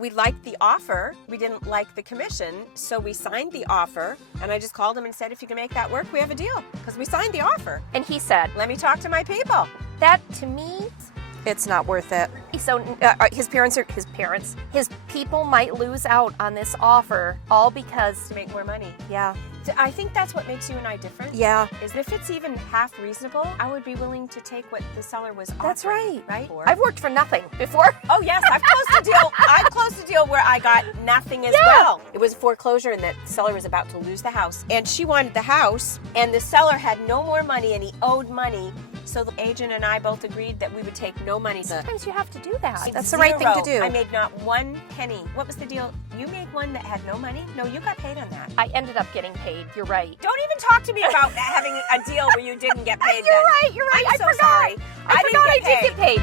We liked the offer. We didn't like the commission, so we signed the offer. And I just called him and said, if you can make that work, we have a deal. Because we signed the offer. And he said, let me talk to my people. that to me, It's not worth it. so his people might lose out on this offer all because, To make more money. yeah. I think that's what makes you and I different. Yeah. Is if it's even half reasonable, I would be willing to take what the seller was offering. That's right. Right? I've worked for nothing before. Oh yes, I've closed a deal. I've closed a deal where I got nothing as well. It was foreclosure and the seller was about to lose the house. And she wanted the house and the seller had no more money and he owed money. So the agent and I both agreed that we would take no money. Sometimes you have to do that. It's That's the right thing to zero. do. I made not one penny. What was the deal? You made one that had no money? No, you got paid on that. I ended up getting paid. You're right. Don't even talk to me about having a deal where you didn't get paid. You're then. right. You're right. I'm I so forgot. sorry. I forgot I did get paid.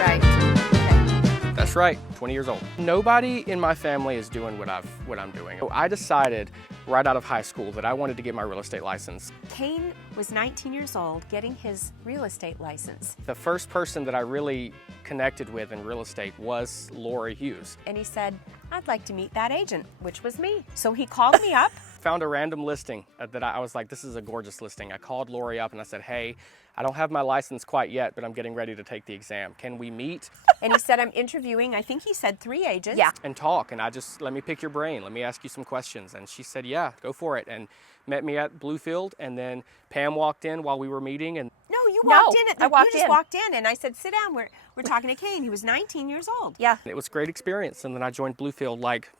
Right. Okay. That's right, 20 years old. Nobody in my family is doing what I'm doing. So I decided right out of high school that I wanted to get my real estate license. Kane was 19 years old getting his real estate license. The first person that I really connected with in real estate was Laurie HUGHES. And he said, I'd like to meet that agent, which was me. So he called me up. Found a random listing that I was like, this is a gorgeous listing. I called Laurie up and I said, hey, I don't have my license quite yet, but I'm getting ready to take the exam. Can we meet? And he said, I'm interviewing, I think he said 3 agents. Yeah. And talk, and let me pick your brain. Let me ask you some questions. And she said, yeah, go for it. And met me at Bluefield, and then Pam walked in while we were meeting. And No, you walked in. I walked you just in. walked in, and I said, sit down. We're talking to Kane. He was 19 years old. Yeah. it was a great experience. And then I joined Bluefield like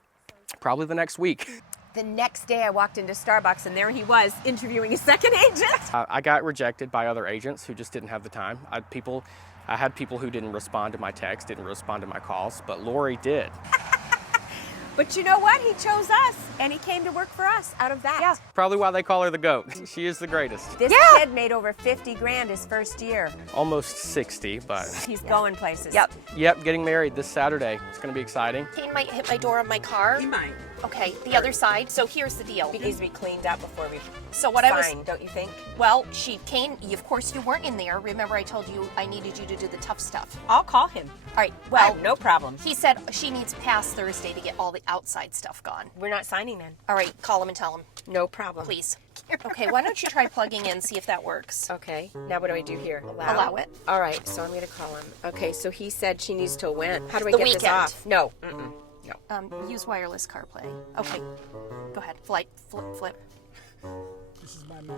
probably the next week. The next day I walked into Starbucks, and there he was interviewing his second agent. I got rejected by other agents who just didn't have the time. I had people who didn't respond to my texts, didn't respond to my calls, but Laurie did. But you know what? He chose us, and he came to work for us out of that. Yeah. Probably why they call her the GOAT. She is the greatest. This Yeah. kid made over 50 grand his first year. Almost 60, but He's going places. Yep. yep, getting married this Saturday. It's going to be exciting. Kane might hit my door of my car. He might. Okay, the other side. So here's the deal. He needs to be cleaned up before we So what I was sign, don't you think? Well, Kane, of course you weren't in there. Remember I told you I needed you to do the tough stuff. I'll call him. All right, I well, have no problem. he said she needs past Thursday to get all the outside stuff gone. We're not signing then. All right, call him and tell him, No problem. please. Okay, why don't you try plugging in, see if that works. Okay. Now what do I do here? Allow it. All right. So I'm going to call him. Okay. So he said she needs to when? How do I The get this weekend. off? No. Mm-mm. No. Use wireless CarPlay. Okay, go ahead. Flip.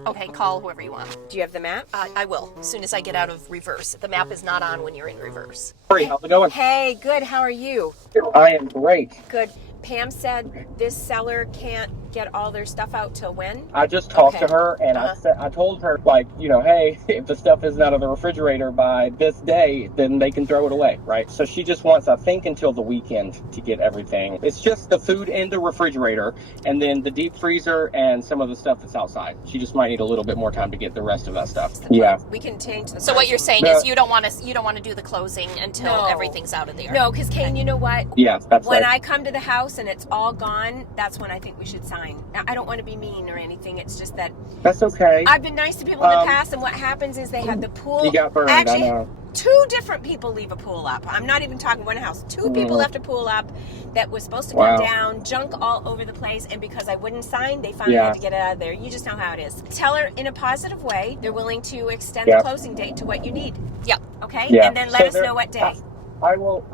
Okay, call whoever you want. Do you have the map? I will, as soon as I get out of reverse. The map is not on when you're in reverse. Laurie, how's it going? Hey, good. How are you? I am great. Good. Pam said this seller can't get all their stuff out till when? I just talked Okay. to her and I told her, like, you know, hey, if the stuff isn't out of the refrigerator by this day, then they can throw it away, right? So she just wants, I think, until the weekend to get everything. It's just the food in the refrigerator and then the deep freezer and some of the stuff that's outside. She just might need a little bit more time to get the rest of that stuff. Yeah. We can change the. So what you're saying No. is you don't want to do the closing until No. everything's out of there. No, because Kane, you know what? Yeah, that's When right. I come to the house and it's all gone, that's when I think we should sign. Now, I don't want to be mean or anything. It's just that That's okay. I've been nice to people in the past, and what happens is they have the pool. You got burned, Actually, I know. 2 different people leave a pool up. I'm not even talking one house. 2 people left a pool up that was supposed to Wow. come down, junk all over the place, and because I wouldn't sign, they finally had to get it out of there. You just know how it is. Tell her in a positive way they're willing to extend the closing date to what you need. Yeah. Okay? Yeah. And then let So us there- know what day. I will.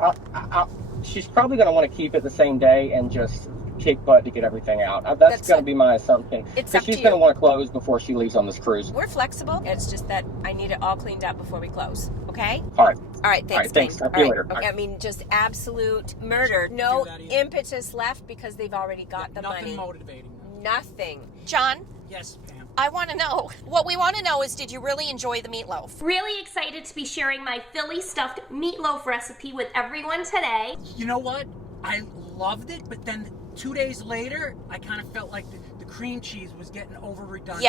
She's probably going to want to keep it the same day and just kick butt to get everything out. That's That's going to fine. be my assumption. It's 'Cause up she's to going to you. want to close before she leaves on this cruise. We're flexible. It's just that I need it all cleaned up before we close. Okay? All right. All right, thanks. All right, thanks. Kane. Talk to you All later. right. All Okay, right. I mean, just absolute murder. No impetus left because they've already got the Nothing money. motivating. Nothing. John, Yes, Pam. I want to know. What we want to know is, did you really enjoy the meatloaf? Really excited to be sharing my Philly stuffed meatloaf recipe with everyone today. You know what? I loved it, but then 2 days later, I kind of felt like the cream cheese was getting over redundant.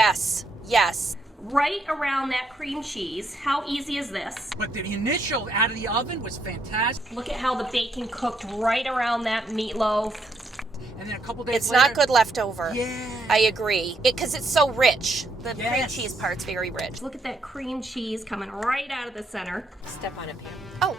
Yes. Right around that cream cheese. How easy is this? But the initial out of the oven was fantastic. Look at how the bacon cooked right around that meatloaf. And then a couple days It's later... not good leftover. Yeah. I agree. Because it's so rich. The cream Yes. cheese part's very rich. Look at that cream cheese coming right out of the center. Step on it, Pam. Oh,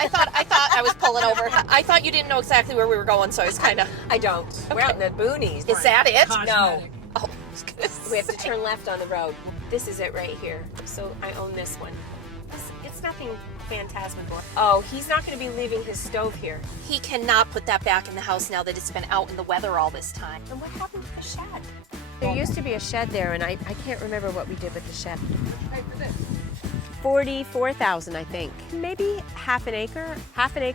I thought I was pulling over. I thought you didn't know exactly where we were going, so I was kind of. I don't. We're out in the boonies. Is that it? Cosmetic. Oh, I was gonna We have to say. turn left on the road. This is it right here. So I own this one. It's nothing phantasmagorical. Oh, he's not going to be leaving his stove here. He cannot put that back in the house now that it's been out in the weather all this time. And what happened to the shed? There used to be a shed there, and I can't remember what we did with the shed. Hey, for this. 44,000, I think. Maybe half an acre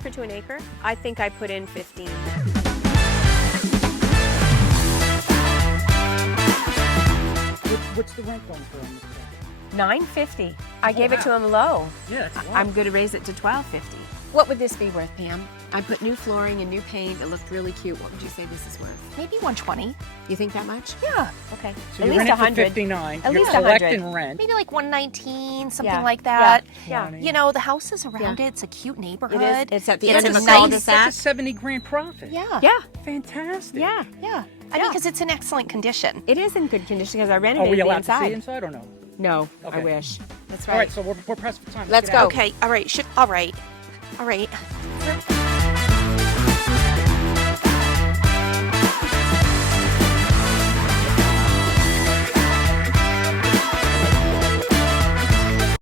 to an acre. I think I put in 15. What's the rent going for on this place? $950. I gave it to him low. Yeah, that's a lot. I'm going to raise it to $1250. What would this be worth, Pam? I put new flooring and new paint. It looked really cute. What would you say this is worth? Maybe 120. You think that much? Yeah. Okay. So At you're least renting for 100. 59. At You're least collecting 100. rent. Maybe like 119, something Yeah. like that. Yeah. You know, the houses around Yeah. it, it's a cute neighborhood. It is. It's at the It's end of a a nice- cul-de-sac. That's a 70 grand profit. Yeah. Yeah. Fantastic. Yeah. Yeah. I mean, because it's in excellent condition. It is in good condition because I Are renovated we the allowed to inside. see inside or no? No, I Okay. wish. That's All right, so we're pressed for time. Let's get out. go. Okay. All right. All right.